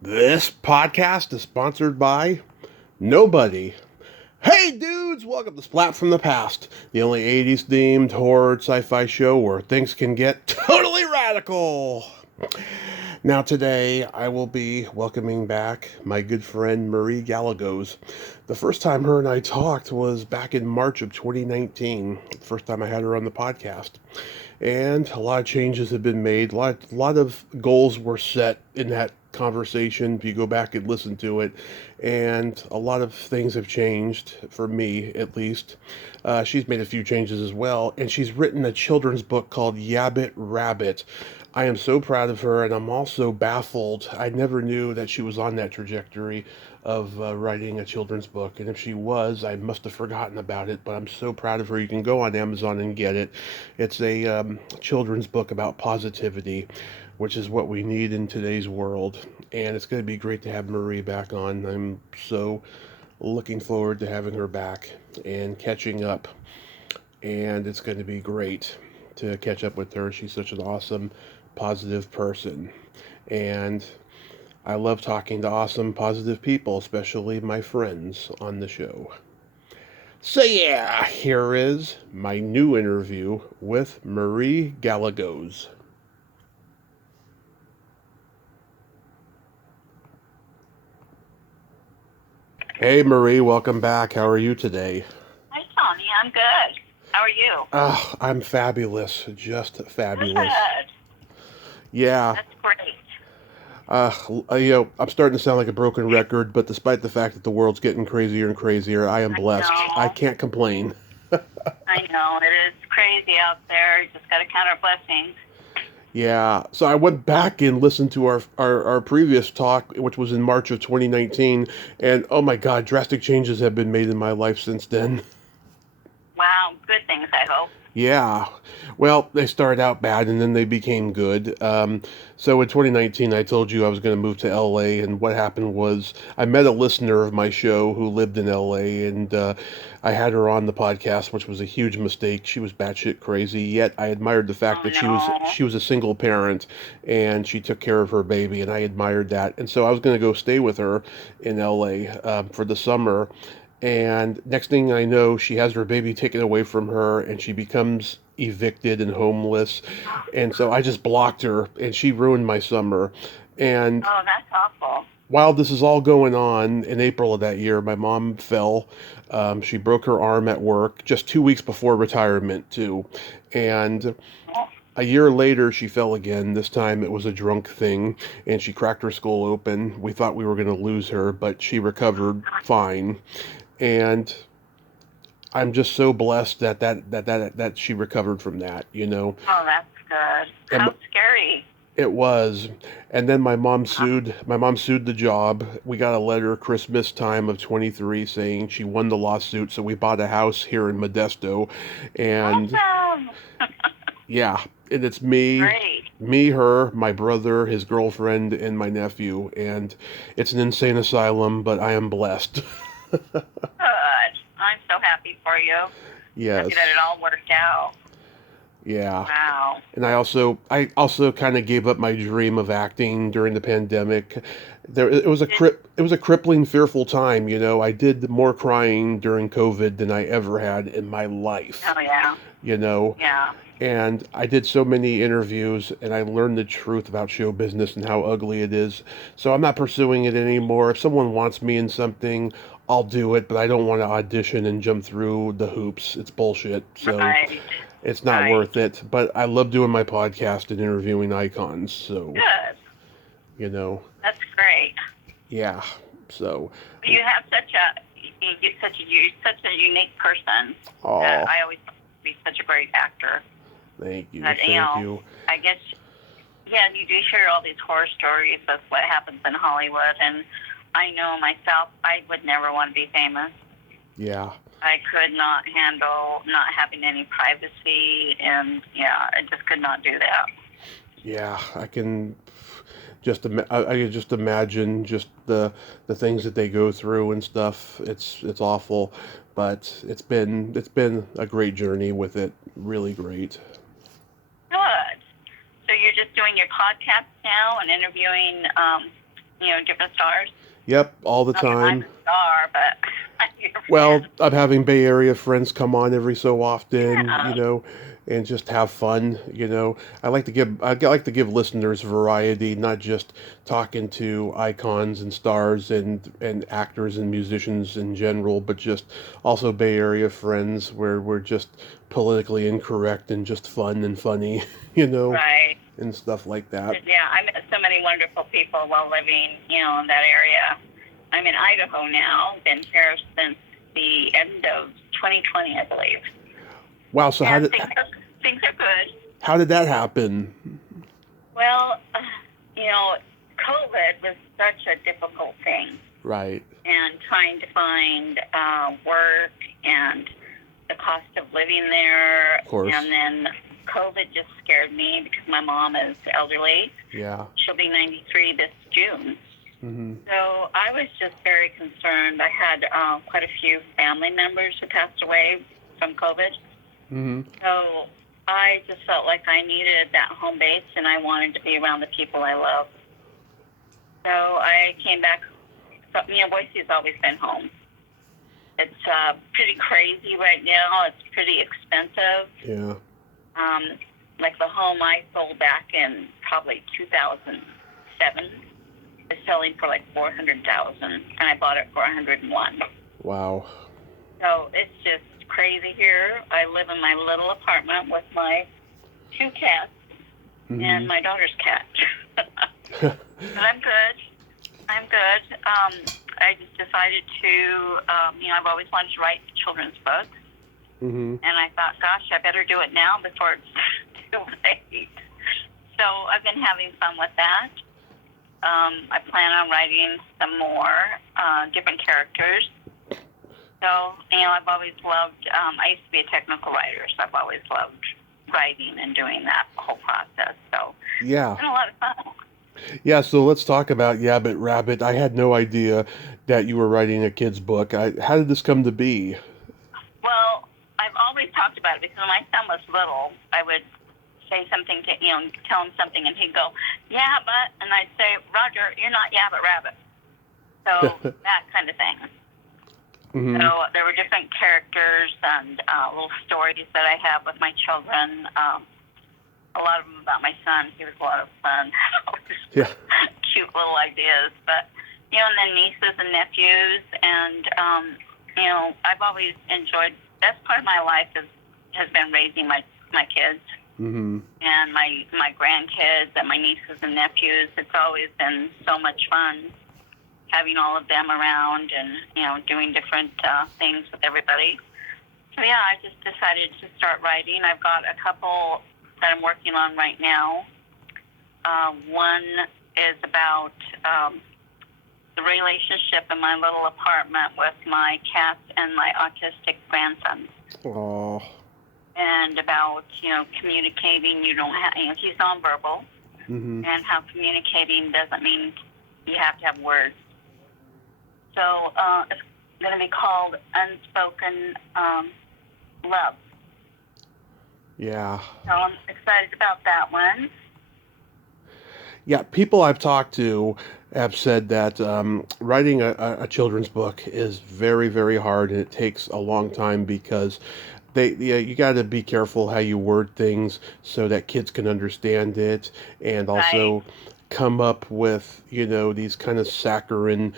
This podcast is sponsored by nobody. Hey dudes, welcome to Splat from the Past, the only 80s themed horror sci-fi show where things can get totally radical. Now today I will be welcoming back my good friend Marie Gallegos. The first time her and I talked was back in March of 2019, the first time I had her on the podcast. And a lot of changes have been made. A lot of goals were set in that conversation if you go back and listen to it, and a lot of things have changed for me at least. She's made a few changes as well, and she's written a children's book called Yabbit Rabbit. I am so proud of her, and I'm also baffled. I never knew that she was on that trajectory of writing a children's book, and if she was, I must have forgotten about it, but I'm so proud of her. You can go on Amazon and get it. It's a children's book about positivity, which is what we need in today's world. And it's going to be great to have Marie back on. I'm so looking forward to having her back and catching up. And it's going to be great to catch up with her. She's such an awesome, positive person. And I love talking to awesome, positive people, especially my friends on the show. So, yeah, here is my new interview with Marie Gallegos. Hey, Marie, welcome back. How are you today? Hi, Tony. I'm good. How are you? I'm fabulous, just fabulous. Good. Yeah, That's great. I'm starting to sound like a broken record, but despite the fact that the world's getting crazier and crazier, I am I blessed. I know. can't complain. I know. It is crazy out there. You just got to count our blessings. Yeah, so I went back and listened to our previous talk, which was in March of 2019, and oh my God, drastic changes have been made in my life since then. Wow. Good things, I hope. Yeah. Well, they started out bad and then they became good. So in 2019, I told you I was going to move to LA, and what happened was I met a listener of my show who lived in LA, and I had her on the podcast, which was a huge mistake. She was batshit crazy, yet I admired the fact Oh, that she was a single parent and she took care of her baby, and I admired that. And so I was going to go stay with her in LA for the summer. And next thing I know, she has her baby taken away from her and she becomes evicted and homeless. And so I just blocked her and she ruined my summer. And oh, that's awful. while this is all going on, in April of that year, my mom fell. She broke her arm at work just 2 weeks before retirement, too. And Oh, a year later, she fell again. This time it was a drunk thing, and she cracked her skull open. We thought we were going to lose her, but she recovered fine. And I'm just so blessed that she recovered from that. oh, that's good. And How scary. it was. And then my mom sued the job. We got a letter Christmas time of 23 saying she won the lawsuit, so we bought a house here in Modesto. And Awesome. yeah, and it's me, her, my brother, his girlfriend, and my nephew. And it's an insane asylum, but I am blessed. Good. I'm so happy for you. Yes. Happy that it all worked out. Yeah. Wow. And I also kind of gave up my dream of acting during the pandemic. It was a crippling, fearful time. I did more crying during COVID than I ever had in my life. Oh, yeah. You know, Yeah. and I did so many interviews, and I learned the truth about show business and how ugly it is. So I'm not pursuing it anymore. If someone wants me in something, I'll do it, but I don't want to audition and jump through the hoops. It's bullshit. So Right. it's not Right. worth it. But I love doing my podcast and interviewing icons. So, Good. you know, That's great. yeah. So, You have you're such a unique person. oh, I always thought you'd be such a great actor. thank you. But Thank you. I guess you do share all these horror stories of what happens in Hollywood, and I know myself, I would never want to be famous. Yeah. I could not handle not having any privacy, and I just could not do that. Yeah. I can just imagine just the things that they go through and stuff. It's awful, but it's been a great journey with it. Really great. Good. So you're just doing your podcast now and interviewing different stars. Yep, all the Not that I'm time. a star, but I'm your Well, friend. I'm having Bay Area friends come on every so often, Yeah. and just have fun. I like to give listeners variety, not just talking to icons and stars and actors and musicians in general, but just also Bay Area friends where we're just politically incorrect and just fun and funny, Right. and stuff like that. Yeah, I met so many wonderful people while living, in that area. I'm in Idaho now. Been here since the end of 2020, I believe. Wow, so And things are good. how did that happen? Well, COVID was such a difficult thing, Right, and trying to find work and the cost of living there, of course. and then COVID just scared me because my mom is elderly. Yeah. She'll be 93 this June. Mhm. So I was just very concerned. I had quite a few family members who passed away from COVID. Mhm. So I just felt like I needed that home base, and I wanted to be around the people I love. So I came back. So, Boise's always been home. It's pretty crazy right now. It's pretty expensive. Yeah. Like the home I sold back in probably 2007 is selling for like 400,000, and I bought it for 101. Wow. So it's just crazy here. I live in my little apartment with my 2 cats and my daughter's cat. But I'm good. I'm good. I just decided to, I've always wanted to write children's books, Mhm. and I thought, gosh, I better do it now before it's too late. So I've been having fun with that. I plan on writing some more different characters. So, I've always loved, I used to be a technical writer, so I've always loved writing and doing that whole process. So Yeah. it's been a lot of fun. Yeah, so let's talk about Yabbit Rabbit. I had no idea that you were writing a kid's book. How did this come to be? Well, I've always talked about it because when my son was little, I would say something to, tell him something, and he'd go, yeah, but, and I'd say, Roger, you're not Yabbit Rabbit. So that kind of thing. Mhm. So there were different characters and little stories that I have with my children. A lot of them about my son. He was a lot of fun. Yeah. Cute little ideas. But, and then nieces and nephews. And, I've always enjoyed, that's part of my life has been raising my kids. Mhm. And my grandkids and my nieces and nephews. It's always been so much fun having all of them around and, doing different things with everybody. So, yeah, I just decided to start writing. I've got a couple that I'm working on right now. One is about the relationship in my little apartment with my cats and my autistic grandson. Oh. And about, communicating. You don't have, he's nonverbal. Mhm. And how communicating doesn't mean you have to have words. So it's going to be called Unspoken Love. Yeah. So I'm excited about that one. Yeah, people I've talked to have said that writing a children's book is very, very hard, and it takes a long time because you got to be careful how you word things so that kids can understand it, and Right. also come up with these kind of saccharine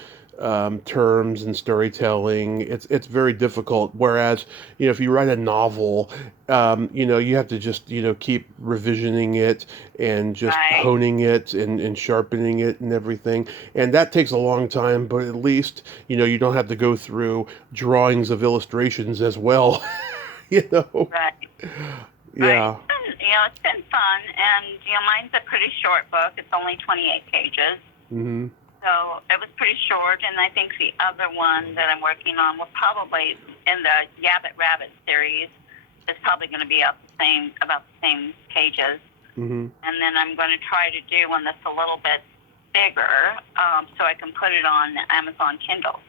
terms and storytelling. It's very difficult. Whereas if you write a novel, you have to just keep revisioning it and just Right. honing it and sharpening it and everything. And that takes a long time, but at least you don't have to go through drawings of illustrations as well. Right. Right. Yeah. It's been fun, and mine's a pretty short book. It's only 28 pages, Mm-hmm. so it was pretty short. And I think the other one that I'm working on will probably in the Yabbit Rabbit series is probably going to be about the same pages. Mm-hmm. And then I'm going to try to do one that's a little bit bigger, so I can put it on Amazon Kindle.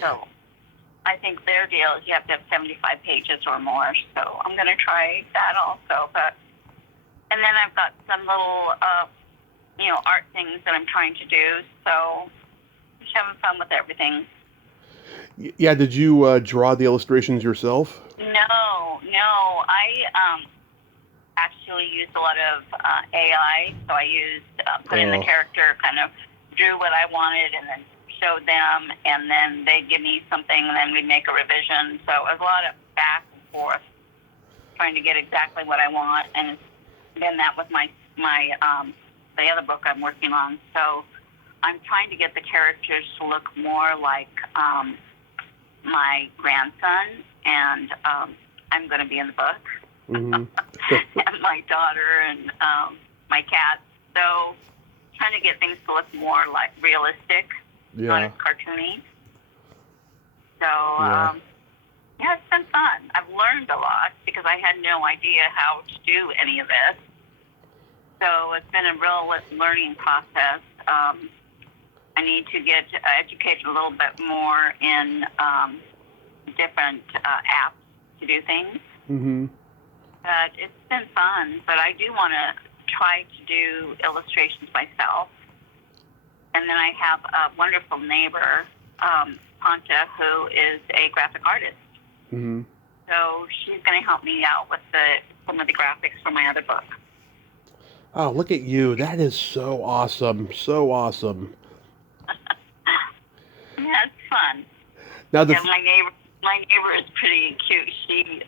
So I think their deal is you have to have 75 pages or more. So I'm going to try that also. And then I've got some little art things that I'm trying to do. So just having fun with everything. Yeah, did you draw the illustrations yourself? No. I actually used a lot of AI. So I used put in the Oh, character, kind of drew what I wanted, and then showed them, and then they give me something, and then we make a revision. So it was a lot of back and forth, trying to get exactly what I want, and then that was my the other book I'm working on. So I'm trying to get the characters to look more like my grandson, and I'm going to be in the book, mm-hmm. and my daughter, and my cat. So trying to get things to look more like realistic, not Yeah, as cartoony. So yeah. yeah, it's been fun. I've learned a lot because I had no idea how to do any of this. So it's been a real learning process. I need to get educated a little bit more in different apps to do things. Mm-hmm. But it's been fun. But I do want to try to do illustrations myself. And then I have a wonderful neighbor, Ponta, who is a graphic artist. Mm-hmm. So she's going to help me out with some of the graphics for my other book. Oh, look at you. That is so awesome. So awesome. Yeah, it's fun. Now the And my neighbor is pretty cute. She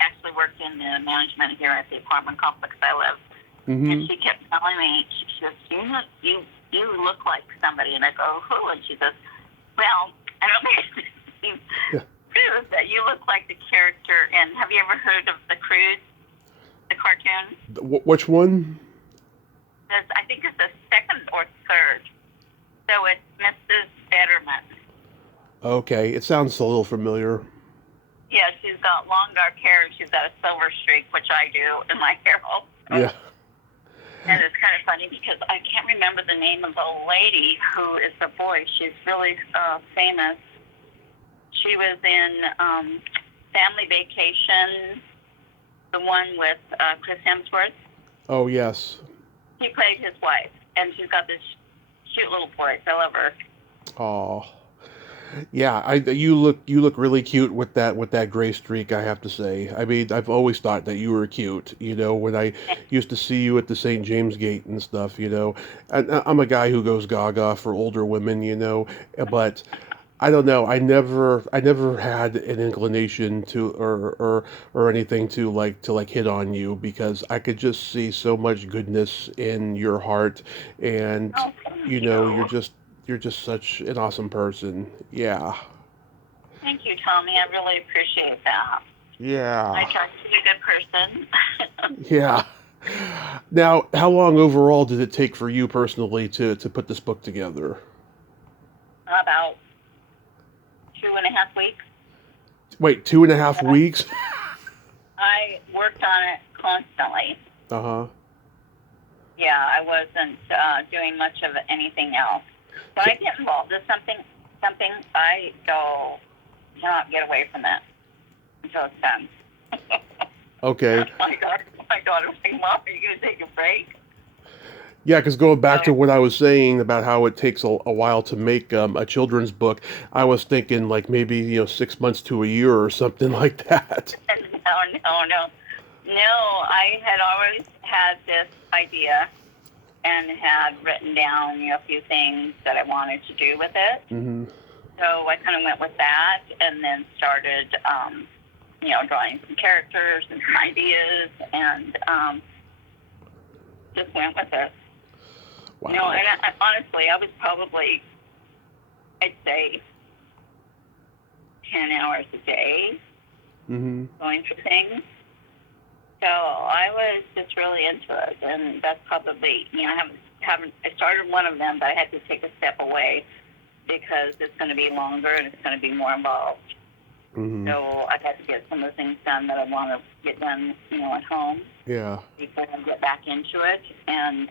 actually worked in the management here at the apartment complex I live, and mm-hmm. she kept telling me, she says, you look like somebody, and I go, who? And she says, well, I don't think it's Yeah. true that you look like the character. And have you ever heard of the Cruise, the cartoon? Which one? I think it's the second or third. So it's Mrs. Betterman. Okay, it sounds a little familiar. Yeah, she's got long dark hair, and she's got a silver streak, which I do in my hair also. Yeah. And it's kind of funny because I can't remember the name of the lady who is the voice. She's really famous. She was in Family Vacation, the one with Chris Hemsworth. Oh, yes. He played his wife, and she's got this cute little voice. I love her. Oh. Yeah, you look really cute with that gray streak, I have to say. I mean, I've always thought that you were cute, when I used to see you at the St. James Gate and stuff. And I'm a guy who goes gaga for older women, but I don't know. I never had an inclination to or anything to hit on you because I could just see so much goodness in your heart, and Oh, thank you're you. just such an awesome person. Yeah. Thank you, Tommy. I really appreciate that. I Yeah. try to be a good person. Yeah. Now, how long overall did it take for you personally to put this book together? About 2.5 weeks. Wait, 2.5 weeks? I worked on it constantly. Uh-huh. Yeah, I wasn't doing much of anything else. So So, I get involved in something, I go, cannot get away from it until it's done. okay. my daughter was like, Mom, are you going to take a break? Yeah, because going back So, to what I was saying about how it takes a while to make a children's book, I was thinking like maybe 6 months to a year or something like that. no. No, I had always had this idea and had written down a few things that I wanted to do with it. Hmm. So I kind of went with that and then started, drawing some characters and some ideas and just went with it. And Wow. honestly, I was probably, I'd say, 10 hours a day Hmm. going through things. So I was just really into it, and that's probably, I started one of them, but I had to take a step away because it's going to be longer and it's going to be more involved. Hmm. So I had to get some of the things done that I want to get done, at home Yeah. before I get back into it, and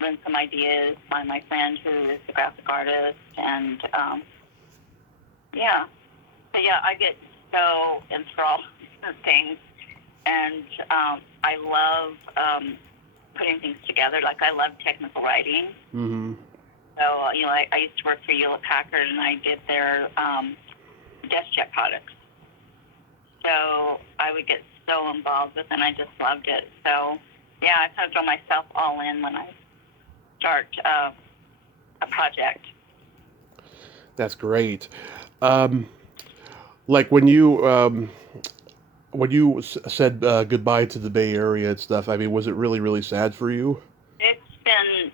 run some ideas by my friend who is the graphic artist, and yeah. So yeah, I get so enthralled in things, and I love putting things together. Like, I love technical writing. Mm-hmm. So, I used to work for Hewlett-Packard, and I did their DeskJet products. So I would get so involved with it, and I just loved it. So, yeah, I kind of throw myself all in when I start a project. That's great. Like when you said goodbye to the Bay Area and stuff, I mean, was it really, really sad for you? It's been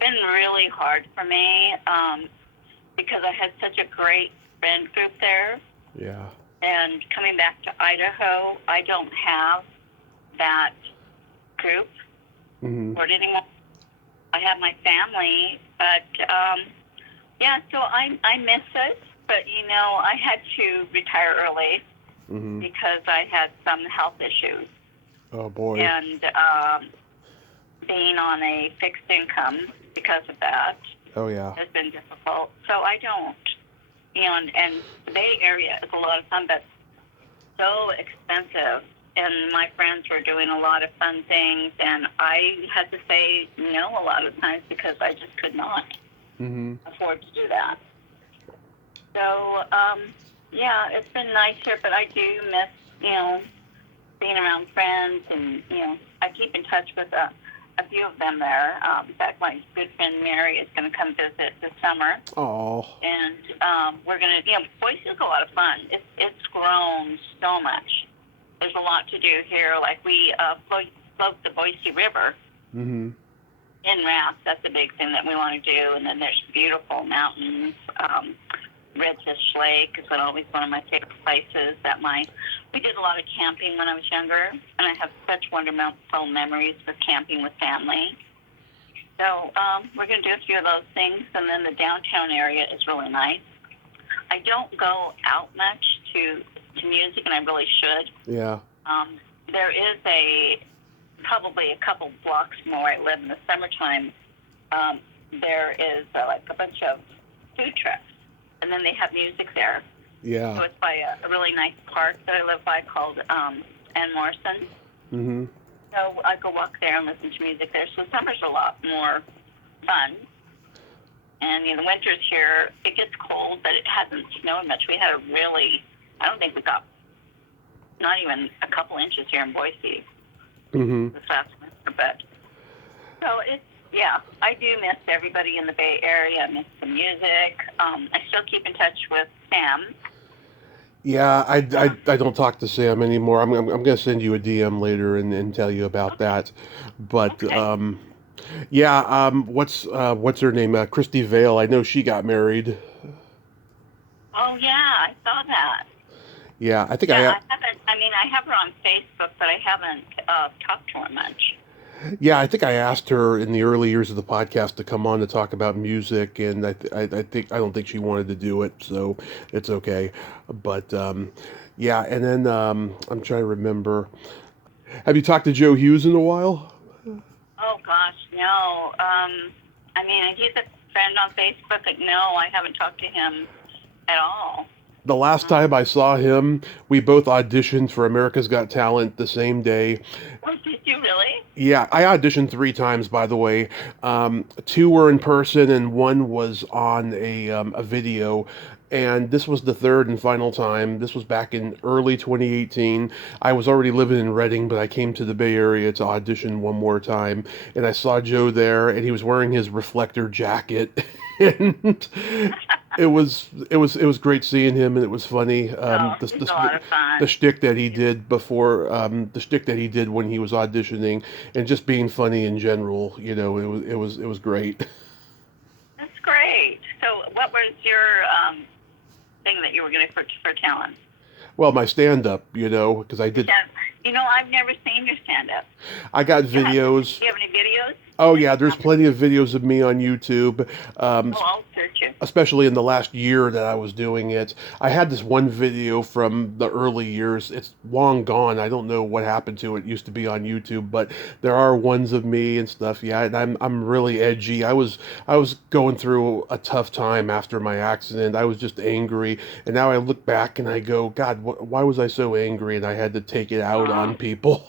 really hard for me because I had such a great friend group there. Yeah. And coming back to Idaho, I don't have that group Mm-hmm. anymore. I have my family, but yeah, so I miss it. But I had to retire early Mm-hmm. because I had some health issues, Oh boy. and being on a fixed income because of that Oh yeah. has been difficult. So I don't, and the Bay Area is a lot of fun, but so expensive. And my friends were doing a lot of fun things, and I had to say no a lot of times because I just could not Mm-hmm. afford to do that. So, yeah, it's been nice here, but I do miss, being around friends, and, I keep in touch with a few of them there. In fact, my good friend Mary is going to come visit this summer. Oh. And we're going to, Boise is a lot of fun. It's grown so much. There's a lot to do here. Like, we float the Boise River Mm-hmm. in rafts. That's a big thing that we want to do. And then there's beautiful mountains. Redfish Lake is always one of my favorite places. We did a lot of camping when I was younger, and I have such wonderful memories with camping with family. So we're going to do a few of those things, and then the downtown area is really nice. I don't go out much to music, and I really should. Yeah. There is probably a couple blocks from where I live in the summertime. There is like a bunch of food trucks, and then they have music there. So Yeah. it's by a really nice park that I live by called Ann Morrison. Mm-hmm. So I go walk there and listen to music there. So summer's a lot more fun. And, the winters here, it gets cold, but it hasn't snowed much. We had I don't think we got not even a couple inches here in Boise Mm-hmm. this last winter. But, so yeah, I do miss everybody in the Bay Area. I miss the music. I still keep in touch with Sam. Yeah, I don't talk to Sam anymore. I'm going to send you a DM later and tell you about that. But Okay. yeah, what's her name? Christy Vale. I know she got married. Oh, yeah, I saw that. Yeah, I think Yeah, I haven't. I mean, I have her on Facebook, but I haven't talked to her much. I think I asked her in the early years of the podcast to come on to talk about music, and I don't think she wanted to do it, so it's okay. But yeah, and then I'm trying to remember. Have you talked to Joe Hughes in a while? Oh gosh, no. I mean, he's a friend on Facebook, but no, I haven't talked to him at all. The last time I saw him, we both auditioned for America's Got Talent the same day. Oh, did you really? Yeah, I auditioned 3 times, by the way. 2 were in person, and 1 was on a video. And this was the third and final time. This was back in early 2018. I was already living in Redding, but I came to the Bay Area to audition one more time. And I saw Joe there, and he was wearing his reflector jacket. And it was great seeing him, and it was funny. It's a lot of fun. The shtick that he did before, the shtick that he did when he was auditioning, and just being funny in general. It was great. That's great. So, what was your thing that you were going to put for talent? Well, my stand-up, because I did. I've never seen your stand-up. I got videos. Do you have any videos? Oh yeah, there's plenty of videos of me on YouTube. I'll search it. Especially in the last year that I was doing it. I had this one video from the early years. It's long gone. I don't know what happened to it. It used to be on YouTube, but there are ones of me and stuff. Yeah, and I'm really edgy. I was going through a tough time after my accident. I was just angry, and now I look back and I go, God, why was I so angry? And I had to take it out on people.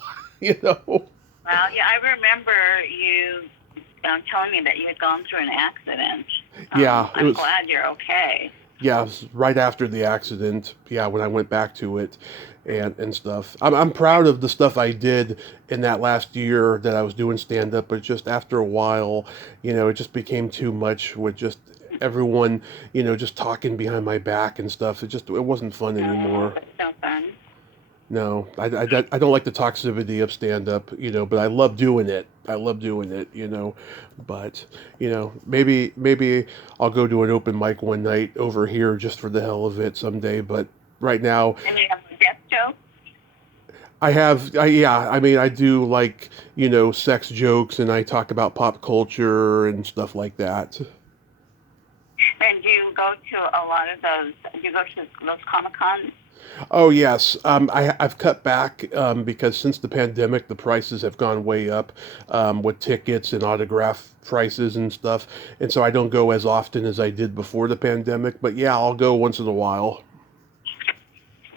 Well, yeah, I remember you telling me that you had gone through an accident. Yeah, it I'm was. glad you're okay. Yeah, it was right after the accident. Yeah, when I went back to it, and stuff. I'm proud of the stuff I did in that last year that I was doing stand up, but just after a while, it just became too much with just everyone, just talking behind my back and stuff. It wasn't fun No, anymore. it's no fun. No, I don't like the toxicity of stand up, but I love doing it. I love doing it. But, maybe I'll go to an open mic one night over here just for the hell of it someday. But right now, And you have a guest joke? yeah, I mean, I do like, sex jokes and I talk about pop culture and stuff like that. And do you go to a lot of those? Do you go to those Comic Cons? Oh yes, I've cut back because since the pandemic, the prices have gone way up with tickets and autograph prices and stuff, and so I don't go as often as I did before the pandemic. But yeah, I'll go once in a while.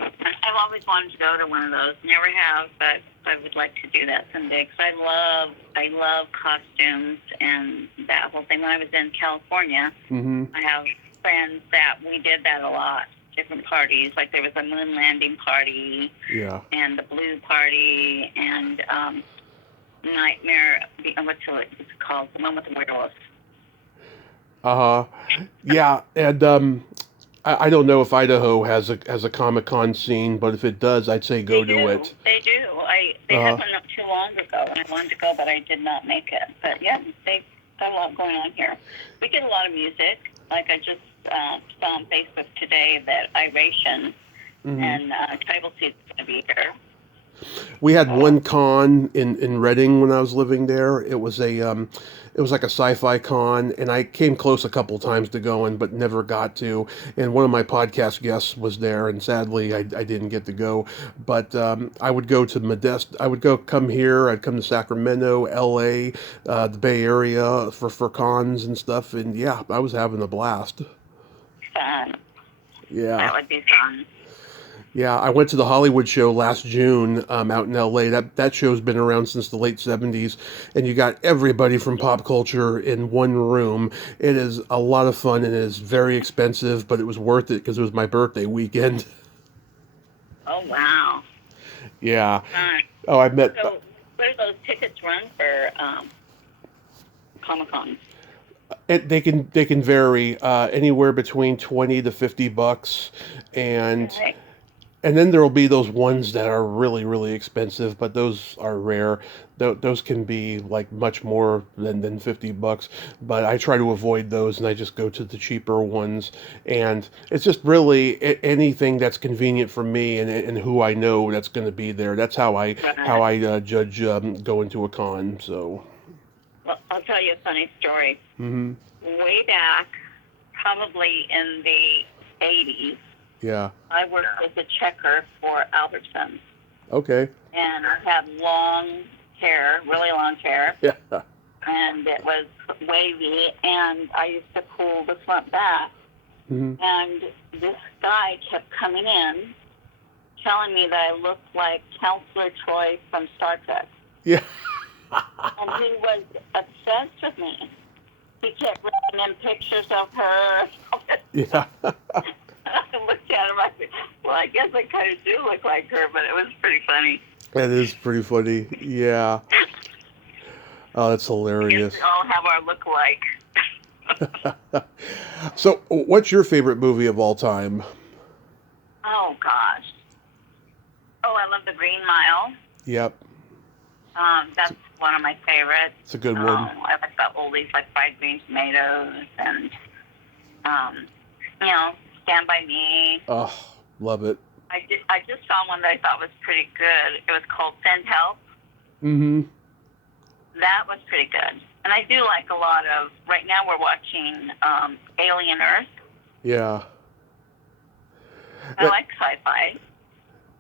I've always wanted to go to one of those. Never have, but I would like to do that someday because I love costumes and that whole thing. When I was in California, Hmm. I have friends that we did that a lot. Different parties, like there was a moon landing party Yeah. and the blue party and nightmare. What's it called? The one with the werewolves. Uh huh. Yeah, and I don't know if Idaho has a Comic Con scene, but if it does, I'd say They go to do. it. They do. They Uh had huh. one not too long ago, and I wanted to go, but I did not make it. But yeah, they've got a lot going on here. We get a lot of music. Like I just saw on Facebook today that Iration Hmm. and Tribal Seed's going to be here. We had one con in Reading when I was living there. It was like a sci-fi con, and I came close a couple times to going, but never got to. And one of my podcast guests was there, and sadly, I didn't get to go. But I would go to Modest. I would come here. I'd come to Sacramento, L.A., the Bay Area for cons and stuff. And yeah, I was having a blast. Fun. Yeah. That would be fun. Yeah, I went to the Hollywood show last June out in LA. That show's been around since the late 70s, and you got everybody from pop culture in one room. It is a lot of fun and it is very expensive, but it was worth it because it was my birthday weekend. Oh wow. Yeah. Fun. Oh, I met. So, what do those tickets run for Comic Con? They can vary anywhere between 20 to $50, and Okay. and then there will be those ones that are really, really expensive, but those are rare. Those can be like much more than $50. But I try to avoid those and I just go to the cheaper ones. And it's just really anything that's convenient for me and who I know that's going to be there. That's how Right. I judge going to a con. So, Well, I'll tell you a funny story. hmm, Way back, probably in the 80s, yeah. I worked as a checker for Albertsons. Okay. And I had long hair, really long hair, Yeah. and it was wavy, and I used to pull the front back. Hmm. And this guy kept coming in, telling me that I looked like Counselor Troy from Star Trek. Yeah. And he was obsessed with me. He kept bringing in pictures of her. Yeah. I looked at him. I said, well, I guess I kind of do look like her, but it was pretty funny. That is pretty funny. Yeah. Oh, that's I guess hilarious. we all have our look-alike. So, what's your favorite movie of all time? Oh, gosh. Oh, I love The Green Mile. Yep, That's one of my favorites. it's a good one. I like the oldies like Fried Green Tomatoes and, um, Stand By Me. Oh, love it. I just saw one that I thought was pretty good. It was called Send Help. Mm-hmm. That was pretty good. And I do like a lot of, right now we're watching Alien Earth. Yeah. I like sci-fi.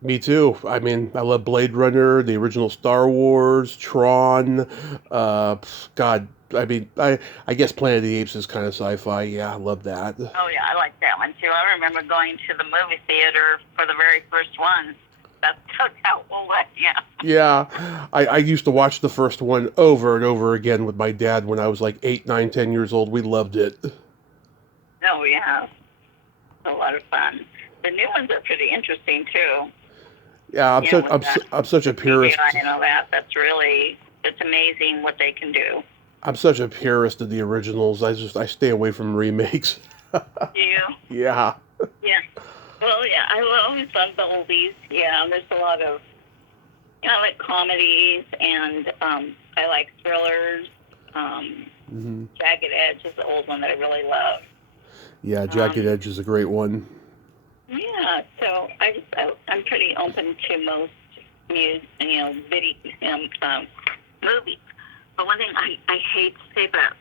Me too. I mean, I love Blade Runner, the original Star Wars, Tron. God, I mean, I guess Planet of the Apes is kind of sci-fi. Yeah, I love that. Oh, yeah, I like that one, too. I remember going to the movie theater for the very first one. That's how it went, yeah. Yeah, I used to watch the first one over and over again with my dad when I was like 8, 9, 10 years old. We loved it. Oh, yeah. It's a lot of fun. The new ones are pretty interesting, too. Yeah, You know, with I'm such a the CGI purist. and all that. It's amazing what they can do. I'm such a purist of the originals. I stay away from remakes. Do you? Yeah. Yeah. Well, yeah, I always love the oldies. Yeah, there's a lot of, I like comedies, and I like thrillers. Jagged Edge is the old one that I really love. Yeah, Jagged Um, Edge is a great one. yeah, so I'm pretty open to most video, movies. But one thing I hate to say, but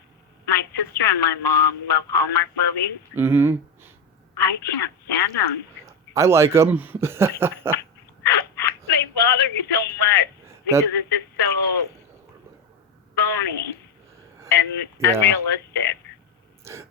my sister and my mom love Hallmark movies. Mm-hmm. I can't stand them. I like them. They bother me so much because That it's just so phony and Yeah. unrealistic.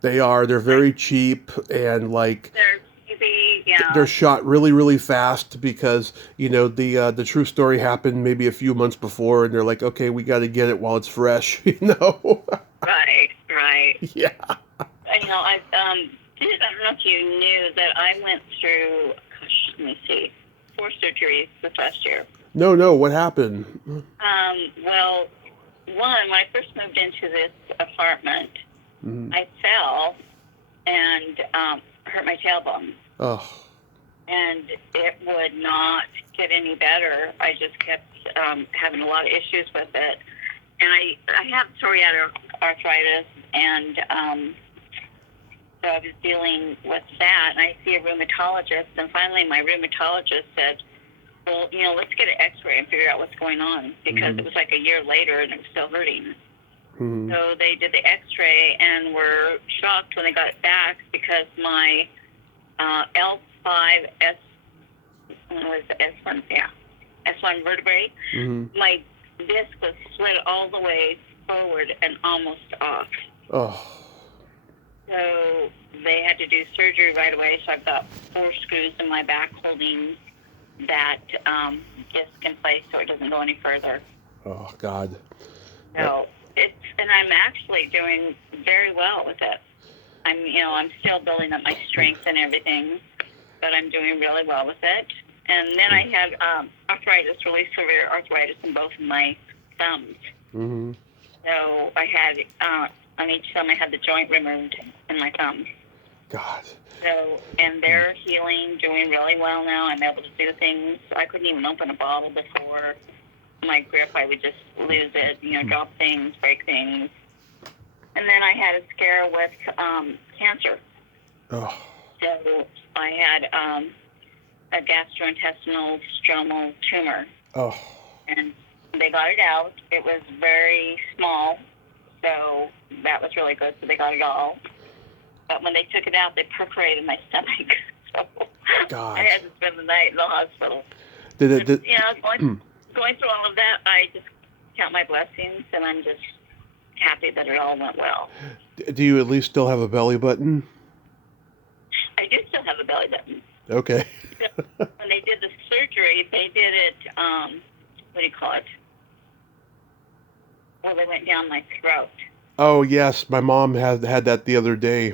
They are. They're very cheap and like They're cheesy, yeah. they're shot really, really fast because the true story happened maybe a few months before, and they're like, okay, we got to get it while it's fresh, Right, right. Yeah. I don't know if you knew that I went through, let me see, 4 surgeries this last year. No, what happened? Well, one, when I first moved into this apartment, Mm-hmm. I fell and hurt my tailbone. Oh, And it would not get any better. I just kept having a lot of issues with it. And I have psoriatic arthritis, and so I was dealing with that. And I see a rheumatologist, and finally my rheumatologist said, well, let's get an x-ray and figure out what's going on, because it was like a year later and it was still hurting. Mm-hmm. So they did the x-ray and were shocked when they got it back because my L5S, what is the S1? Yeah, S1 vertebrae. Mm-hmm. My disc was slid all the way forward and almost off. Oh, So they had to do surgery right away. So I've got 4 screws in my back holding that disc in place so it doesn't go any further. oh, God. So and I'm actually doing very well with it. I'm still building up my strength and everything, but I'm doing really well with it. And then I had arthritis, really severe arthritis in both of my thumbs. Mm-hmm. So I had, on each thumb, I had the joint removed in my thumb. God. So, and they're healing, doing really well now. I'm able to do things. I couldn't even open a bottle before. My grip, I would just lose it, drop things, break things. And then I had a scare with cancer. Oh. So I had a gastrointestinal stromal tumor. Oh. And they got it out. It was very small, so that was really good. So they got it all. But when they took it out, they perforated my stomach. So God. I had to spend the night in the hospital. Did it? Going through all of that, I just count my blessings, and I'm just happy that it all went well. Do you at least still have a belly button? I do still have a belly button. Okay. When they did the surgery, they did it, what do you call it? Well, they went down my throat. Oh, yes. My mom had that the other day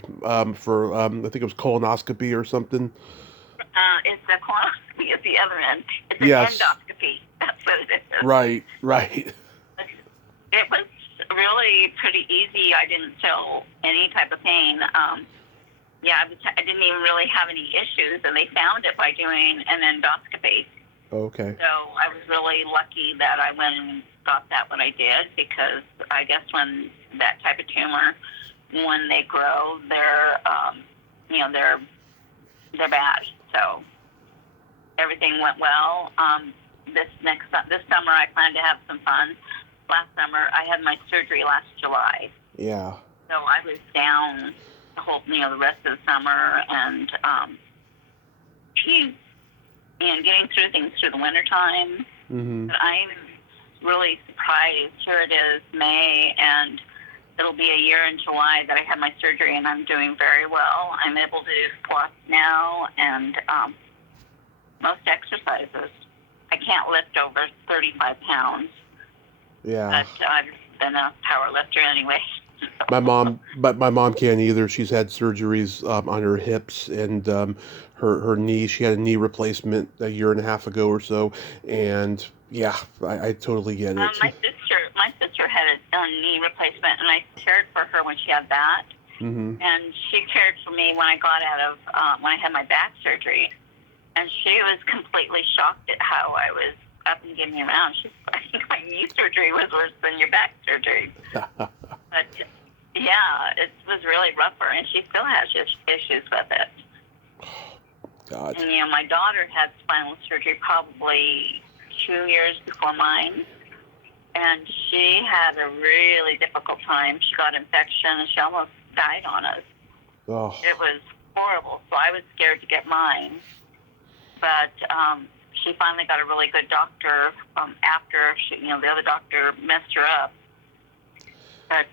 for, I think it was colonoscopy or something. It's a colonoscopy at the other end. It's an Yes. endoscopy. That's what it is. Right. It was really pretty easy. I didn't feel any type of pain. I didn't even really have any issues, and they found it by doing an endoscopy. Okay. So I was really lucky that I went and got that when I did, because I guess when that type of tumor, when they grow, they're bad. So everything went well. This summer I plan to have some fun. Last summer I had my surgery last July. Yeah. So I was down the rest of the summer, and getting through things through the wintertime. Mm-hmm. But I'm really surprised. Here it is, May, and it'll be a year in July that I had my surgery, and I'm doing very well. I'm able to do squats now and most exercises. I can't lift over 35 pounds. Yeah. But I've been a power lifter anyway. My mom can't either. She's had surgeries on her hips and her knee. She had a knee replacement a year and a half ago or so, and yeah, I totally get it. My sister had a knee replacement, and I cared for her when she had that, Mm-hmm. and she cared for me when I got out of when I had my back surgery, and she was completely shocked at how I was up and getting around. I think my knee surgery was worse than your back surgery. But yeah, it was really rougher, and she still has issues with it. God. And my daughter had spinal surgery probably 2 years before mine, and she had a really difficult time. She got infection, and she almost died on us. Oh. It was horrible. So I was scared to get mine, but she finally got a really good doctor after the other doctor messed her up. But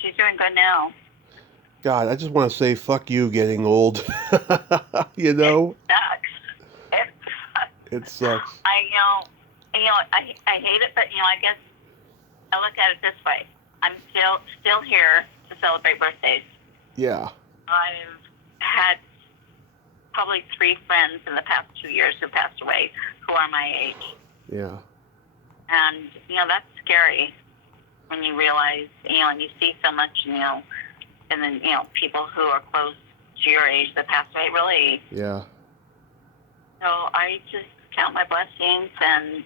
she's doing good now. God, I just want to say fuck you getting old. You know? It sucks. It sucks. I hate it, but I guess I look at it this way. I'm still here to celebrate birthdays. Yeah. I've had probably 3 friends in the past 2 years who passed away who are my age. Yeah. And that's scary when you realize, and you see so much, and then, people who are close to your age that passed away, really. Yeah. So I just count my blessings, and,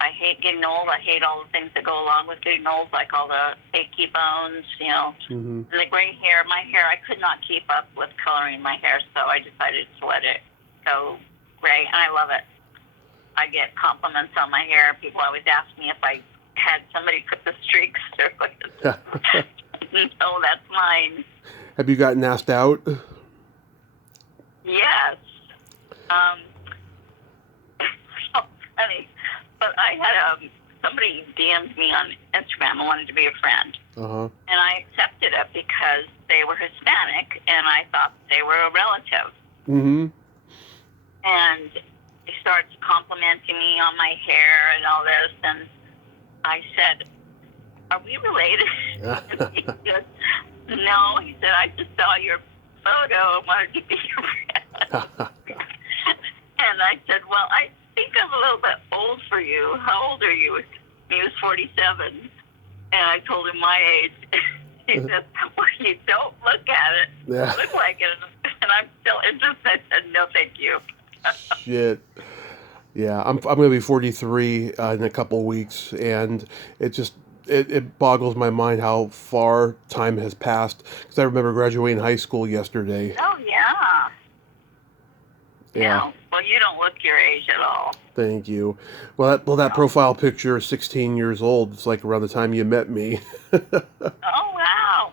I hate getting old. I hate all the things that go along with getting old, like all the achy bones, Mm-hmm. and the gray hair. My hair, I could not keep up with coloring my hair, so I decided to let it go gray, and I love it. I get compliments on my hair. People always ask me if I had somebody put the streaks through it. No, that's mine. Have you gotten asked out? Yes. So funny. But I had somebody DM'd me on Instagram and wanted to be a friend. Uh-huh. And I accepted it because they were Hispanic, and I thought they were a relative. Mm-hmm. And he starts complimenting me on my hair and all this, and I said, "Are we related?" He said, "No." He said, "I just saw your photo and wanted to be your friend." And I said, "Well, I think I'm a little bit old for you. How old are you?" He was 47, and I told him my age. He said, "Well, you don't look at it. Yeah. You look like it." And I'm still interested. I said, "No, thank you." Shit. Yeah, I'm going to be 43 in a couple weeks, and it just it boggles my mind how far time has passed. Because I remember graduating high school yesterday. Oh, yeah. Yeah. Well, you don't look your age at all. Thank you. Well, that profile picture is 16 years old. It's like around the time you met me. Oh, wow.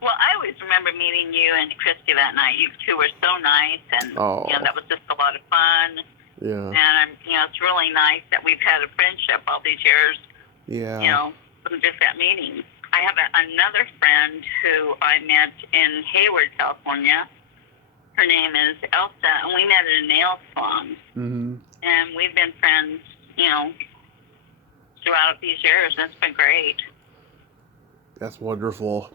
Well, I always remember meeting you and Christy that night. You two were so nice, and that was just a lot of fun. Yeah. And it's really nice that we've had a friendship all these years. Yeah. From just that meeting. I have another friend who I met in Hayward, California. Her name is Elsa, and we met at a nail salon. Mm-hmm. And we've been friends, throughout these years, and it's been great. That's wonderful.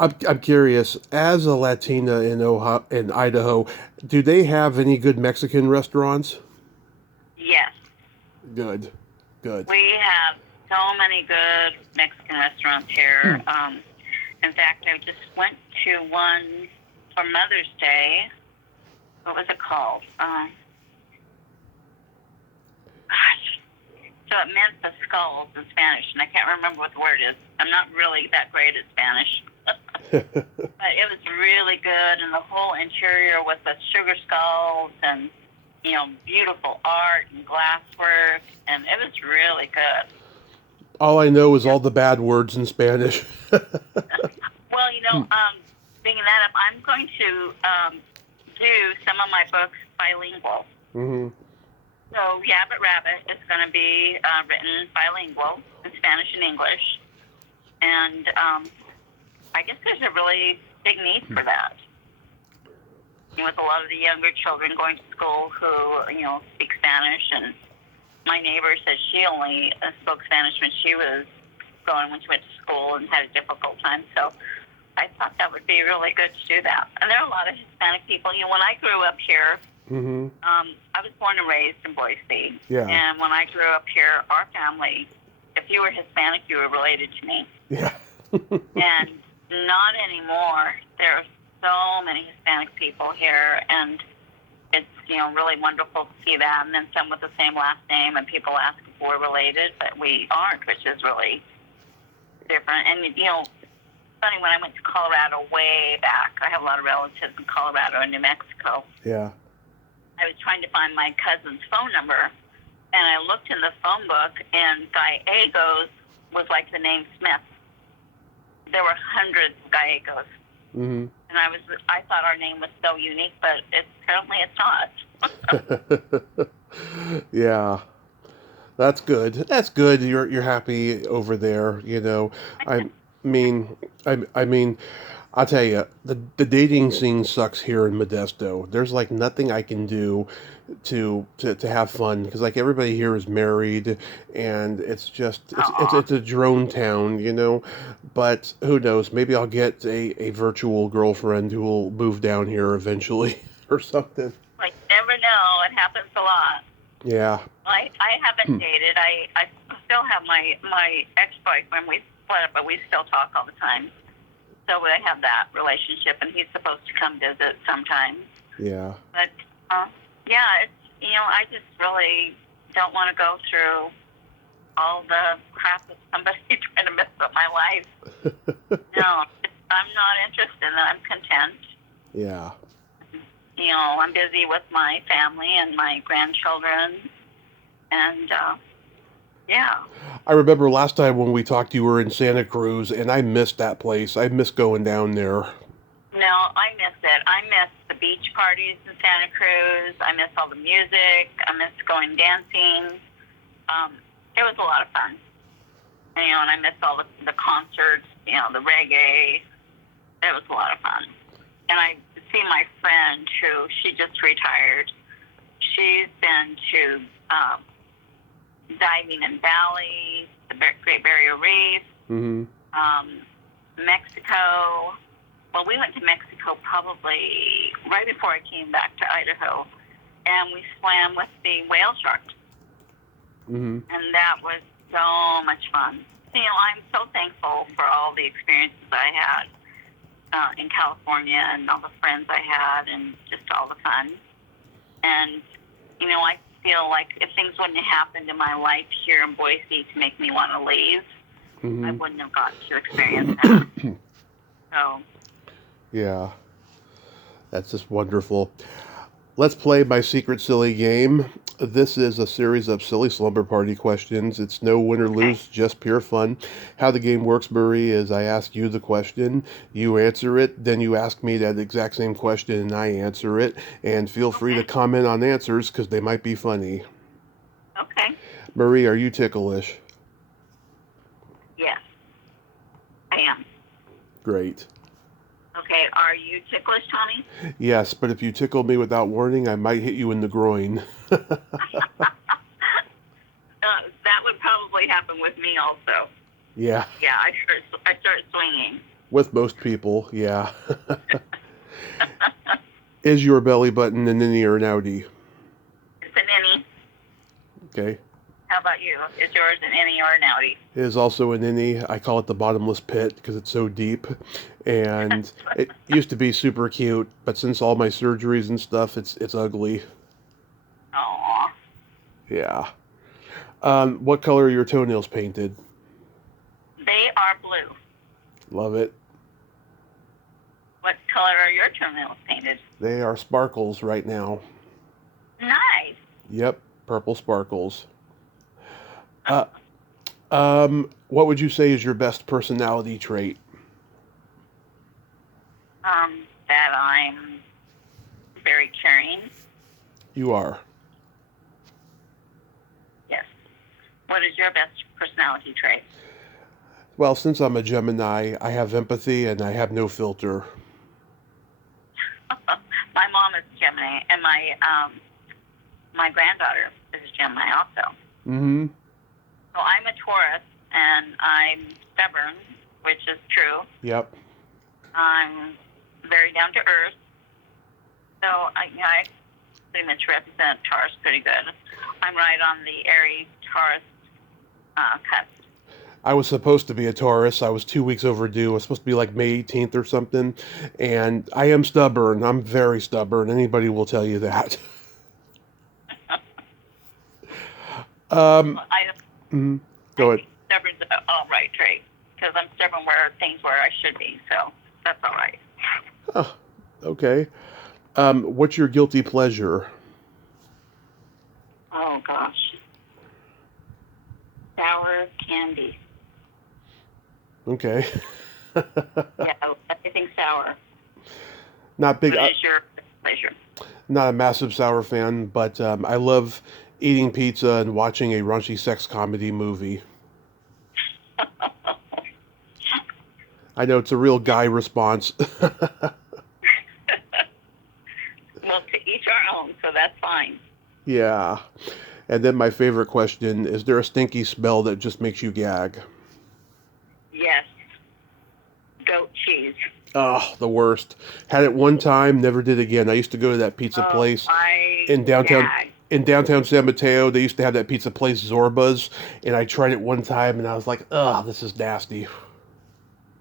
I'm curious, as a Latina in Idaho, do they have any good Mexican restaurants? Yes. Good. We have so many good Mexican restaurants here. In fact, I just went to one for Mother's Day. What was it called? So it meant the skulls in Spanish, and I can't remember what the word is. I'm not really that great at Spanish. But it was really good, and the whole interior with the sugar skulls and, beautiful art and glasswork, and it was really good. All I know is all the bad words in Spanish. Well, bringing that up, I'm going to do some of my books bilingual. Mm-hmm. So Yabbit Rabbit is going to be written bilingual in Spanish and English. And I guess there's a really big need for that. with a lot of the younger children going to school who, speak Spanish. And my neighbor said she only spoke Spanish when she was going, when she went to school and had a difficult time. So I thought that would be really good to do that. And there are a lot of Hispanic people. When I grew up here, I was born and raised in Boise. Yeah. And when I grew up here, our family, if you were Hispanic, you were related to me. Yeah. And not anymore. There are so many Hispanic people here, and it's, really wonderful to see that. And then some with the same last name, and people ask if we're related, but we aren't, which is really different. And, funny, when I went to Colorado way back, I have a lot of relatives in Colorado and New Mexico. Yeah. I was trying to find my cousin's phone number, and I looked in the phone book, and Gallegos was like the name Smith. There were hundreds of Gallegos. Mm-hmm. And I thought our name was so unique, but apparently it's not. Yeah. That's good. That's good. You're happy over there, I mean, I'll tell you, the dating scene sucks here in Modesto. There's like nothing I can do to have fun, because like everybody here is married, and it's a drone town, but who knows, maybe I'll get a virtual girlfriend who will move down here eventually or something. Like, never know. It happens a lot. Yeah. I haven't dated. I still have my ex-boyfriend. We split up, but we still talk all the time. So I have that relationship, and he's supposed to come visit sometimes. Yeah. But, it's, I just really don't want to go through all the crap of somebody trying to mess up my life. No, I'm not interested. I'm content. Yeah. I'm busy with my family and my grandchildren, and, yeah. I remember last time when we talked, you were in Santa Cruz, and I missed that place. I miss going down there. No, I miss it. I miss the beach parties in Santa Cruz. I miss all the music. I miss going dancing. It was a lot of fun. And I miss all the concerts, the reggae. It was a lot of fun. And I see my friend who, she just retired. She's been to diving in Bali, the Great Barrier Reef, Mexico. Well, we went to Mexico probably right before I came back to Idaho, and we swam with the whale sharks. And that was so much fun. I'm so thankful for all the experiences I had in California, and all the friends I had, and just all the fun. And, I feel like if things wouldn't have happened in my life here in Boise to make me want to leave, I wouldn't have got to experience that. So. Yeah. That's just wonderful. Let's play my secret silly game. This is a series of silly slumber party questions. It's no win or lose, just pure fun. How the game works, Marie, is I ask you the question, you answer it, then you ask me that exact same question and I answer it. And feel free to comment on answers because they might be funny. Okay. Marie, are you ticklish? Yes, I am. Great. Okay, are you ticklish, Tommy? Yes, but if you tickle me without warning, I might hit you in the groin. That would probably happen with me also. Yeah. Yeah, I start swinging. With most people, yeah. Is your belly button an innie or an outie? It's an innie. Okay. How about you? Is yours an innie or an outie? It is also an innie. I call it the bottomless pit because it's so deep. And it used to be super cute, but since all my surgeries and stuff, it's ugly. Aww. Yeah. What color are your toenails painted? They are blue. Love it. What color are your toenails painted? They are sparkles right now. Nice. Yep, purple sparkles. What would you say is your best personality trait? That I'm very caring. You are. Yes. What is your best personality trait? Well, since I'm a Gemini, I have empathy and I have no filter. my mom is Gemini, and my granddaughter is Gemini also. Mm-hmm. So I'm a Taurus, and I'm stubborn, which is true. Yep. I'm very down to earth. So I pretty much represent Taurus pretty good. I'm right on the Aries Taurus cusp. I was supposed to be a Taurus. I was 2 weeks overdue. I was supposed to be like May 18th or something. And I am stubborn. I'm very stubborn. Anybody will tell you that. I Go ahead. think stubborn's all right trait, because I'm stubborn where things where I should be. So that's all right. Oh, okay. What's your guilty pleasure? Oh gosh, sour candy. Okay. Yeah, everything sour. Not big. What is your pleasure? Not a massive sour fan, but I love eating pizza and watching a raunchy sex comedy movie. I know it's a real guy response. Well, to each our own, so that's fine. Yeah. And then my favorite question, is there a stinky smell that just makes you gag? Yes, goat cheese. Oh, the worst. Had it one time, never did again. I used to go to that pizza place in downtown San Mateo. They used to have that pizza place, Zorba's, and I tried it one time and I was like, ugh, this is nasty.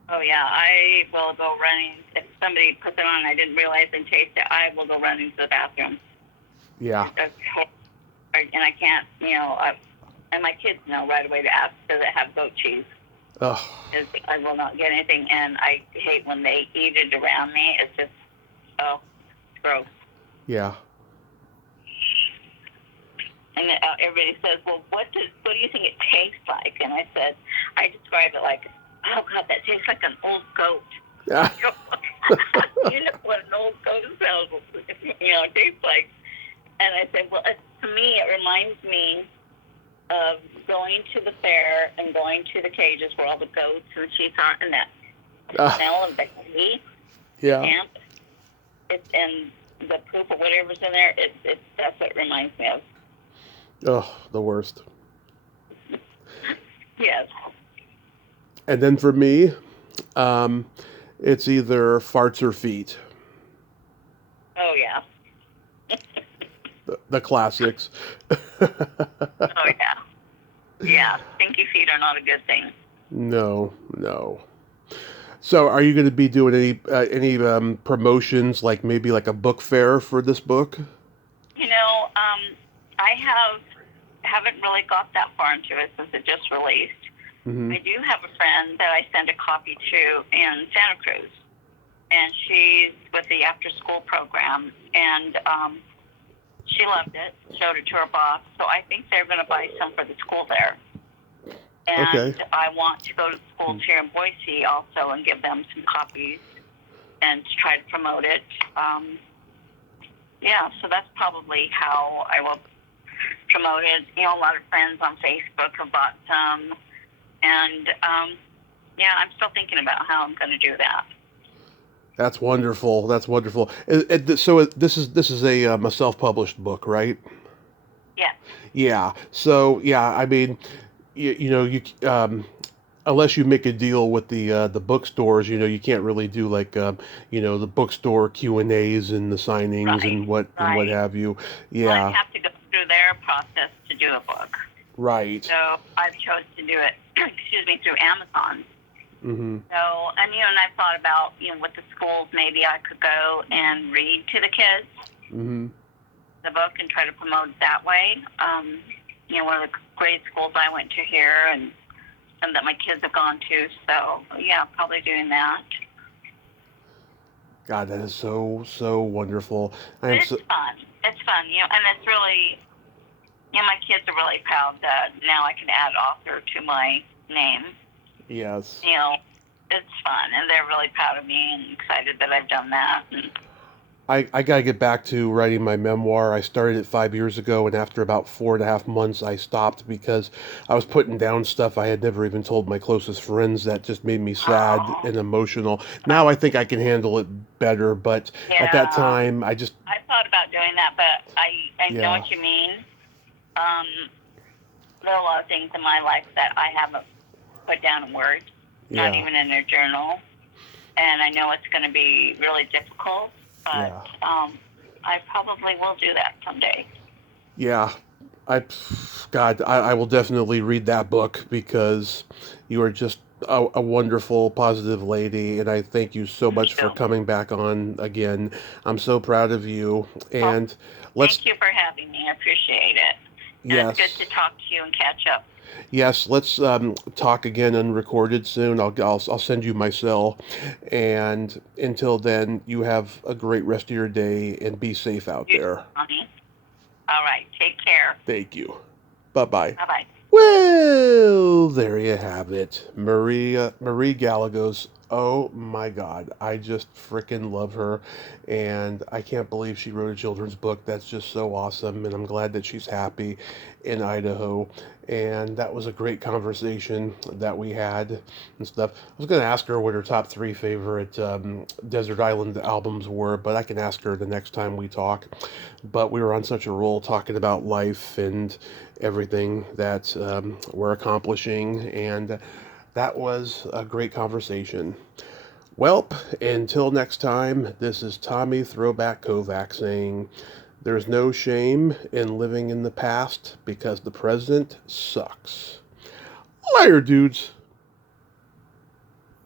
Oh yeah, I will go running if somebody puts it on and I didn't realize and taste it. I will go running to the bathroom. Yeah. And I can't, and my kids know right away to ask, does it have goat cheese? Ugh. Because I will not get anything, and I hate when they eat it around me. It's just, it's gross. Yeah. And everybody says, well, what do you think it tastes like? And I said, I describe it like, oh God, that tastes like an old goat. Yeah. You know what an old goat smells, tastes like. And I said, well, to me, it reminds me of going to the fair and going to the cages where all the goats and the sheep are, and that smell of the hay, Yeah. camp, and the poop or whatever's in there. That's what it reminds me of. Oh, the worst. Yes. And then for me, it's either farts or feet. Oh yeah. The classics. Oh yeah. Yeah. Stinky feet are not a good thing. No. So, are you going to be doing any promotions, like maybe like a book fair for this book? I haven't really got that far into it since it just released. Mm-hmm. I do have a friend that I send a copy to in Santa Cruz, and she's with the after-school program, and she loved it, showed it to her boss, so I think they're going to buy some for the school there. And Okay. I want to go to the schools here in Boise also and give them some copies and to try to promote it. So that's probably how I will promote it. A lot of friends on Facebook have bought some, and I'm still thinking about how I'm going to do that. That's wonderful. So this is a self-published book, right? Yeah. Yeah. So yeah, I mean, you unless you make a deal with the bookstores, you can't really do like the bookstore Q&As and the signings Right. and what have you. Yeah. Well, I have to go through their process to do a book. Right. So I've chosen to do it, through Amazon. Mm-hmm. So, and I've thought about, with the schools, maybe I could go and read to the kids Mm-hmm. the book and try to promote it that way. One of the grade schools I went to here and some that my kids have gone to. So, yeah, probably doing that. God, that is so wonderful. It's fun. It's fun, and it's really, my kids are really proud that now I can add author to my name. Yes. It's fun, and they're really proud of me and excited that I've done that. And I got to get back to writing my memoir. I started it 5 years ago, and after about 4.5 months, I stopped because I was putting down stuff I had never even told my closest friends that just made me sad Oh, and emotional. Now I think I can handle it better, but at that yeah. time, I just, I thought about doing that, but I know yeah, what you mean. There are a lot of things in my life that I haven't put down in words, not yeah, even in a journal. And I know it's going to be really difficult, but yeah, I probably will do that someday. yeah. I, God, I will definitely read that book because you are just a wonderful, positive lady, and I thank you so Me much for too. coming back on again. I'm so proud of you, Well, and let's, thank you for having me. I appreciate it. And it's good yes, to talk to you and catch up. yes, let's talk again unrecorded soon. I'll send you my cell, and until then, you have a great rest of your day and be safe out You, there. honey. All right. Take care. Thank you. Bye bye. Bye bye. Well, there you have it. Marie Gallegos. Oh my God. I just freaking love her. And I can't believe she wrote a children's book. That's just so awesome. And I'm glad that she's happy in Idaho. And that was a great conversation that we had and stuff. I was going to ask her what her top three favorite Desert Island albums were, but I can ask her the next time we talk. But we were on such a roll talking about life and everything that we're accomplishing, and that was a great conversation. Welp, until next time, this is Tommy Throwback Kovac saying, there's no shame in living in the past because the present sucks. Later, dudes.